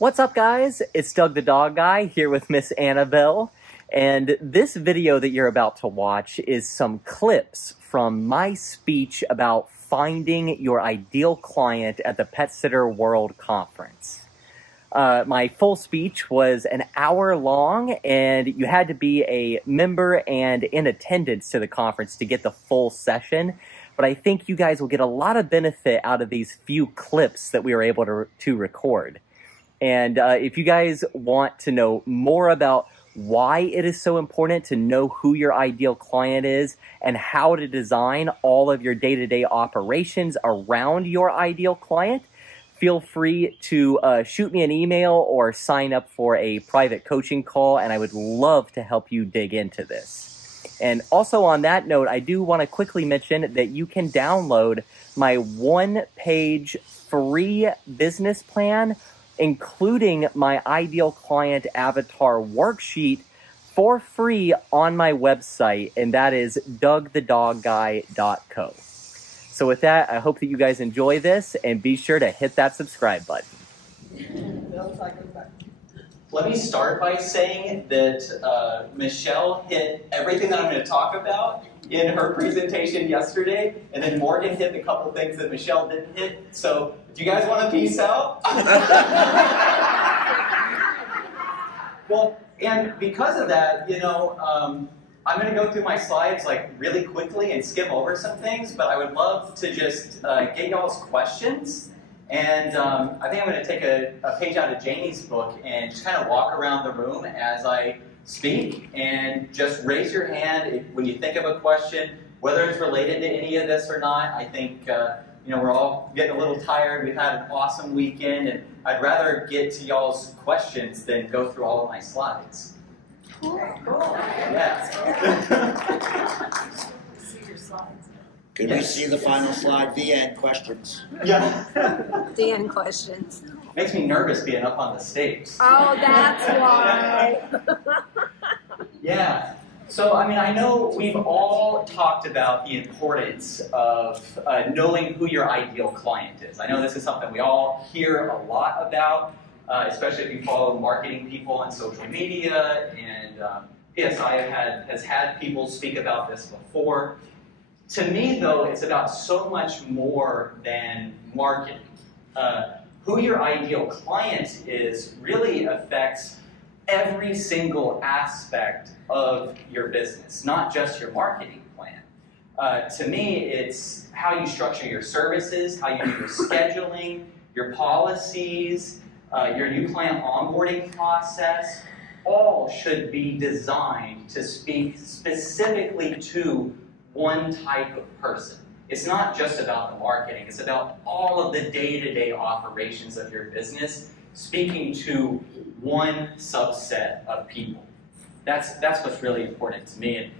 What's up, guys? It's Doug the Dog Guy here with Miss Annabelle, and this video that you're about to watch is some clips from my speech about finding your ideal client at the Pet Sitter World Conference. My full speech was an hour long, and you had to be a member and in attendance to the conference to get the full session. But I think you guys will get a lot of benefit out of these few clips that we were able to record. And if you guys want to know more about why it is so important to know who your ideal client is and how to design all of your day-to-day operations around your ideal client, feel free to shoot me an email or sign up for a private coaching call, and I would love to help you dig into this. And also on that note, I do want to quickly mention that you can download my one-page free business plan, including my ideal client avatar worksheet, for free on my website, and that is dougthedogguy.co. So with that, I hope that you guys enjoy this, and be sure to hit that subscribe button. Let me start by saying that Michelle hit everything that I'm going to talk about in her presentation yesterday, and then Morgan hit a couple things that Michelle didn't hit. So if you guys want to peace out. Well, and because of that, you know, I'm going to go through my slides like really quickly and skim over some things, but I would love to just get y'all's questions. And I think I'm going to take a page out of Jamie's book and just kind of walk around the room as I speak, and just raise your hand when you think of a question, whether it's related to any of this or not. I think you know, we're all getting a little tired. We've had an awesome weekend, and I'd rather get to y'all's questions than go through all of my slides. Cool. Yeah. See your slides. Could we see the final slide? The end questions. Yeah. The end questions. Makes me nervous being up on the stage. Oh, that's why. Yeah. So, I mean, I know we've all talked about the importance of knowing who your ideal client is. I know this is something we all hear a lot about, especially if you follow marketing people on social media, and PSI has had people speak about this before. To me, though, it's about so much more than marketing. Who your ideal client is really affects every single aspect of your business, not just your marketing plan. To me, it's how you structure your services, how you do your scheduling, your policies, your new client onboarding process. All should be designed to speak specifically to one type of person. It's not just about the marketing, it's about all of the day-to-day operations of your business, speaking to one subset of people. That's what's really important to me. And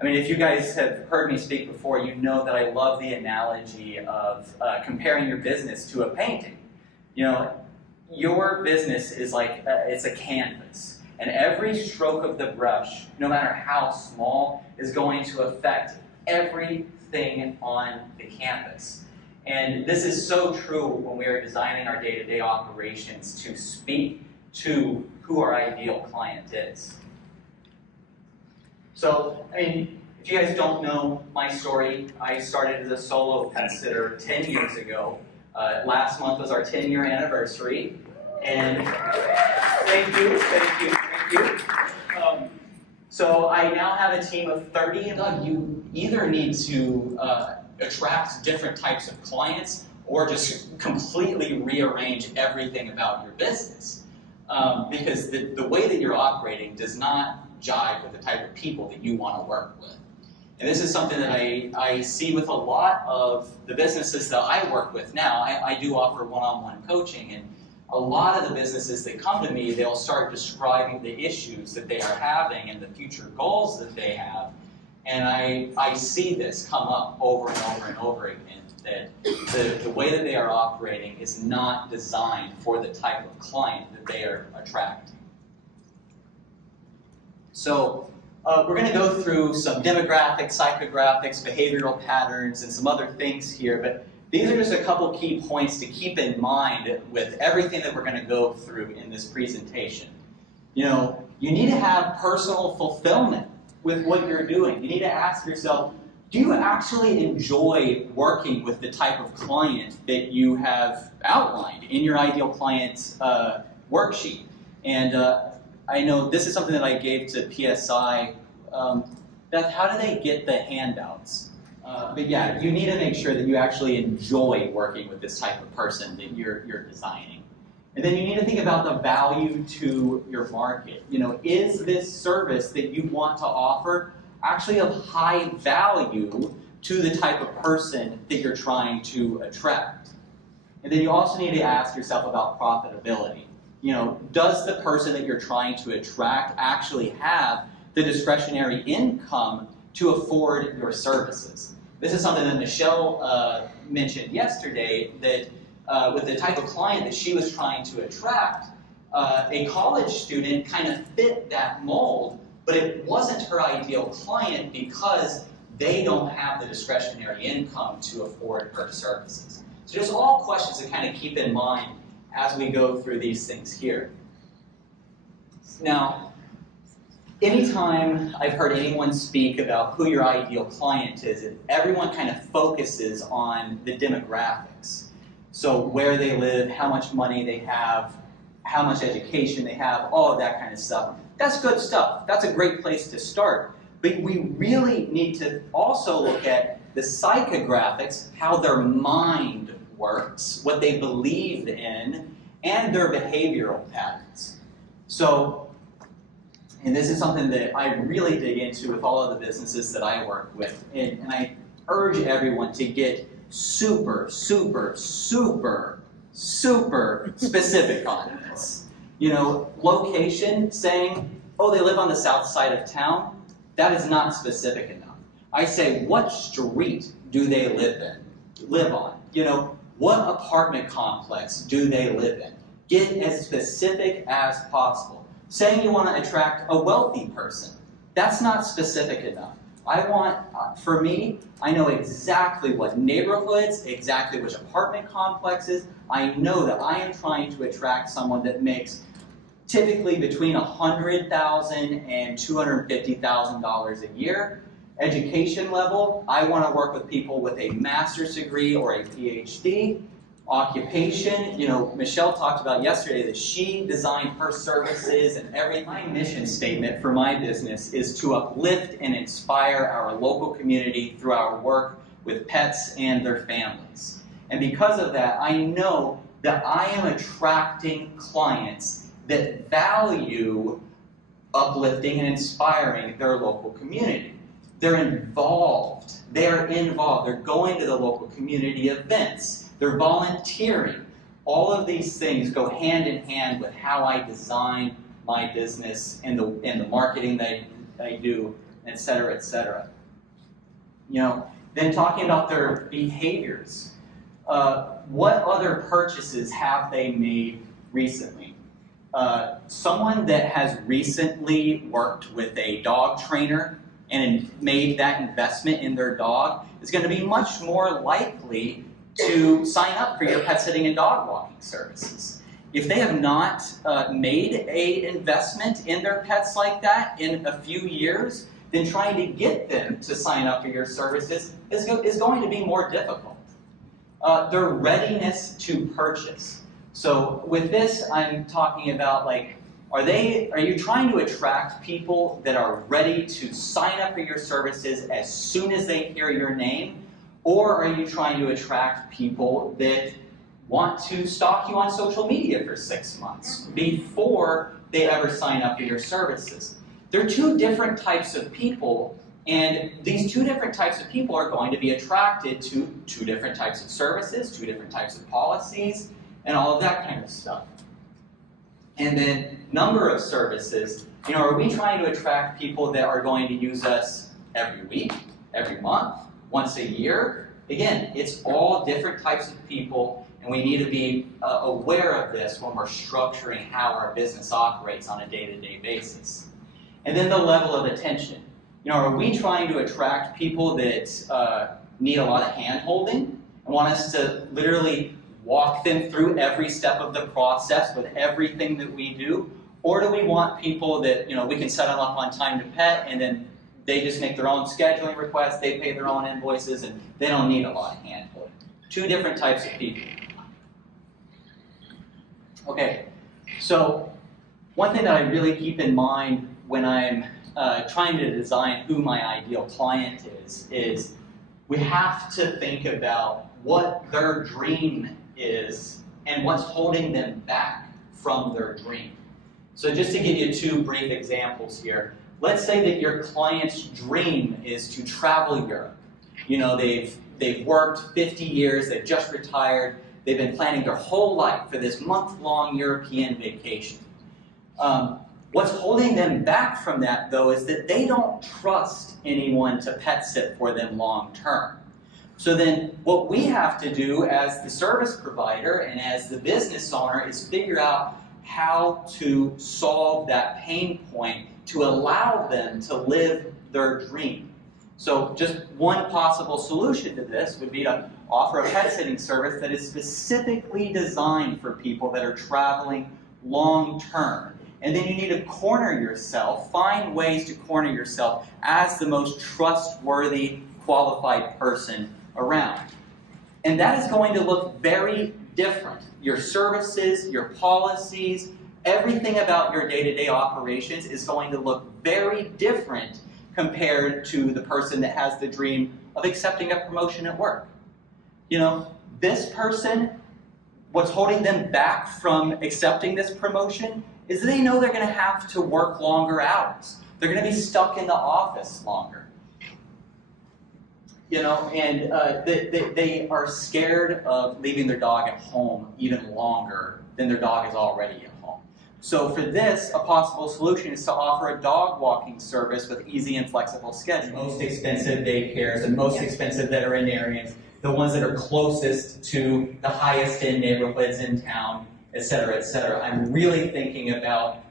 I mean, if you guys have heard me speak before, you know that I love the analogy of comparing your business to a painting. You know, your business is like, it's a canvas. And every stroke of the brush, no matter how small, is going to affect everything on the canvas. And this is so true when we are designing our day-to-day operations to speak to who our ideal client is. So, I mean, if you guys don't know my story, I started as a solo pet sitter 10 years ago. Last month was our 10-year anniversary. And thank you. So I now have a team of 30, and you either need to attract different types of clients or just completely rearrange everything about your business. Because the way that you're operating does not jive with the type of people that you want to work with. And this is something that I see with a lot of the businesses that I work with now. I do offer one-on-one coaching, and a lot of the businesses that come to me, they'll start describing the issues that they are having and the future goals that they have. And I see this come up over and over and over again, that the way that they are operating is not designed for the type of client that they are attracting. So we're going to go through some demographics, psychographics, behavioral patterns, and some other things here. But these are just a couple key points to keep in mind with everything that we're going to go through in this presentation. You know, you need to have personal fulfillment with what you're doing. You need to ask yourself, do you actually enjoy working with the type of client that you have outlined in your ideal client worksheet? And I know this is something that I gave to PSI. Beth, how do they get the handouts? But yeah, you need to make sure that you actually enjoy working with this type of person that you're designing. And then you need to think about the value to your market. You know, is this service that you want to offer actually of high value to the type of person that you're trying to attract? And then you also need to ask yourself about profitability. You know, does the person that you're trying to attract actually have the discretionary income to afford your services? This is something that Michelle mentioned yesterday, that with the type of client that she was trying to attract, a college student kind of fit that mold, but it wasn't her ideal client because they don't have the discretionary income to afford her services. So there's all questions to kind of keep in mind as we go through these things here. Now, anytime I've heard anyone speak about who your ideal client is, everyone kind of focuses on the demographics. So where they live, how much money they have, how much education they have, all of that kind of stuff. That's good stuff. That's a great place to start. But we really need to also look at the psychographics, how their mind works, what they believe in, and their behavioral patterns. So, and this is something that I really dig into with all of the businesses that I work with. And I urge everyone to get super, super, super, super specific on this. You know, location, saying, oh, they live on the south side of town, that is not specific enough. I say, what street do they live on? You know, what apartment complex do they live in? Get as specific as possible. Saying you want to attract a wealthy person, that's not specific enough. I want, for me, I know exactly what neighborhoods, exactly which apartment complexes. I know that I am trying to attract someone that makes typically between $100,000 and $250,000 a year. Education level, I want to work with people with a master's degree or a PhD. Occupation, you know, Michelle talked about yesterday that she designed her services and everything. My mission statement for my business is to uplift and inspire our local community through our work with pets and their families. And because of that, I know that I am attracting clients that value uplifting and inspiring their local community. They're involved. They're going to the local community events. They're volunteering. All of these things go hand in hand with how I design my business and the marketing that I do, et cetera, et cetera. You know, then talking about their behaviors. What other purchases have they made recently? Someone that has recently worked with a dog trainer and made that investment in their dog is going to be much more likely to sign up for your pet sitting and dog walking services. If they have not made an investment in their pets like that in a few years, then trying to get them to sign up for your services is going to be more difficult. Their readiness to purchase. So with this, I'm talking about, like, are you trying to attract people that are ready to sign up for your services as soon as they hear your name? Or are you trying to attract people that want to stalk you on social media for 6 months before they ever sign up for your services? There are two different types of people, and these two different types of people are going to be attracted to two different types of services, two different types of policies, and all of that kind of stuff. And then number of services. You know, are we trying to attract people that are going to use us every week, every month, once a year? Again, it's all different types of people, and we need to be aware of this when we're structuring how our business operates on a day-to-day basis. And then the level of attention. You know, are we trying to attract people that need a lot of hand-holding? I want us to literally walk them through every step of the process with everything that we do? Or do we want people that, we can set them up on time to pet, and then they just make their own scheduling requests, they pay their own invoices, and they don't need a lot of hand-holding? Two different types of people. Okay, so one thing that I really keep in mind when I'm trying to design who my ideal client is we have to think about what their dream is and what's holding them back from their dream. So just to give you two brief examples here, let's say that your client's dream is to travel Europe. They've worked 50 years, they've just retired, they've been planning their whole life for this month-long European vacation. What's holding them back from that, though, is that they don't trust anyone to pet sit for them long term. So then what we have to do as the service provider and as the business owner is figure out how to solve that pain point to allow them to live their dream. So just one possible solution to this would be to offer a pet sitting service that is specifically designed for people that are traveling long term. And then you need to corner yourself, find ways to corner yourself as the most trustworthy, qualified person around. And that is going to look very different. Your services, your policies, everything about your day-to-day operations is going to look very different compared to the person that has the dream of accepting a promotion at work. This person, what's holding them back from accepting this promotion is that they know they're going to have to work longer hours. They're going to be stuck in the office longer. And they are scared of leaving their dog at home even longer than their dog is already at home. So for this, a possible solution is to offer a dog walking service with easy and flexible scheduling. Most expensive daycares and most expensive veterinarians, the ones that are closest to the highest end neighborhoods in town, et cetera, et cetera. I'm really thinking about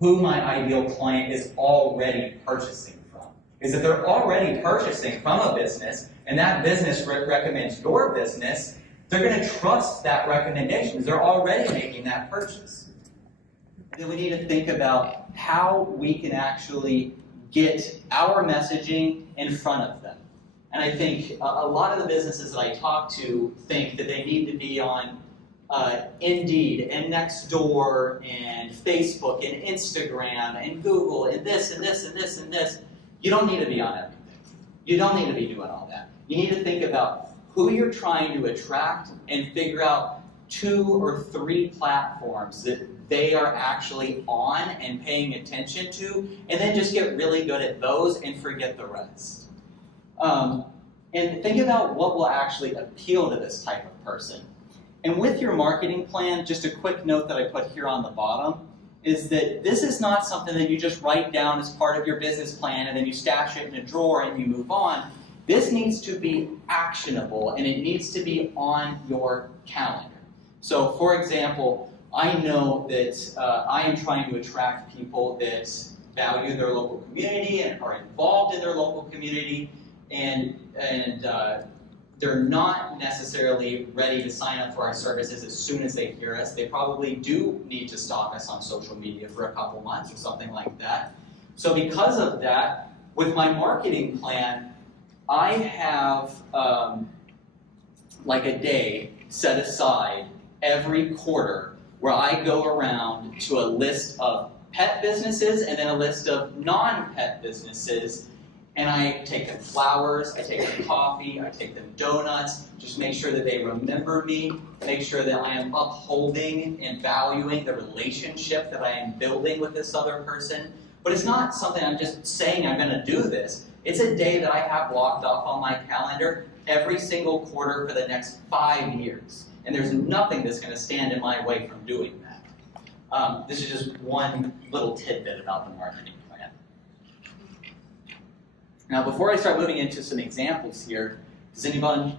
who my ideal client is already purchasing from. Is if they're already purchasing from a business, and that business recommends your business, they're going to trust that recommendation. They're already making that purchase. Then we need to think about how we can actually get our messaging in front of them. And I think a lot of the businesses that I talk to think that they need to be on Indeed and Nextdoor and Facebook and Instagram and Google and this and this and this and this. You don't need to be on everything. You don't need to be doing all that. You need to think about who you're trying to attract and figure out 2 or 3 platforms that they are actually on and paying attention to, and then just get really good at those and forget the rest. And think about what will actually appeal to this type of person. And with your marketing plan, just a quick note that I put here on the bottom is that this is not something that you just write down as part of your business plan and then you stash it in a drawer and you move on. This needs to be actionable and it needs to be on your calendar. So for example, I know that I am trying to attract people that value their local community and are involved in their local community, and they're not necessarily ready to sign up for our services as soon as they hear us. They probably do need to stalk us on social media for a couple months or something like that. So because of that, with my marketing plan, I have like a day set aside every quarter where I go around to a list of pet businesses and then a list of non-pet businesses, and I take them flowers, I take them coffee, I take them donuts, just make sure that they remember me, make sure that I am upholding and valuing the relationship that I am building with this other person. But it's not something I'm just saying I'm going to do this. It's a day that I have blocked off on my calendar every single quarter for the next 5 years. And there's nothing that's going to stand in my way from doing that. This is just one little tidbit about the marketing plan. Now, before I start moving into some examples here, does anyone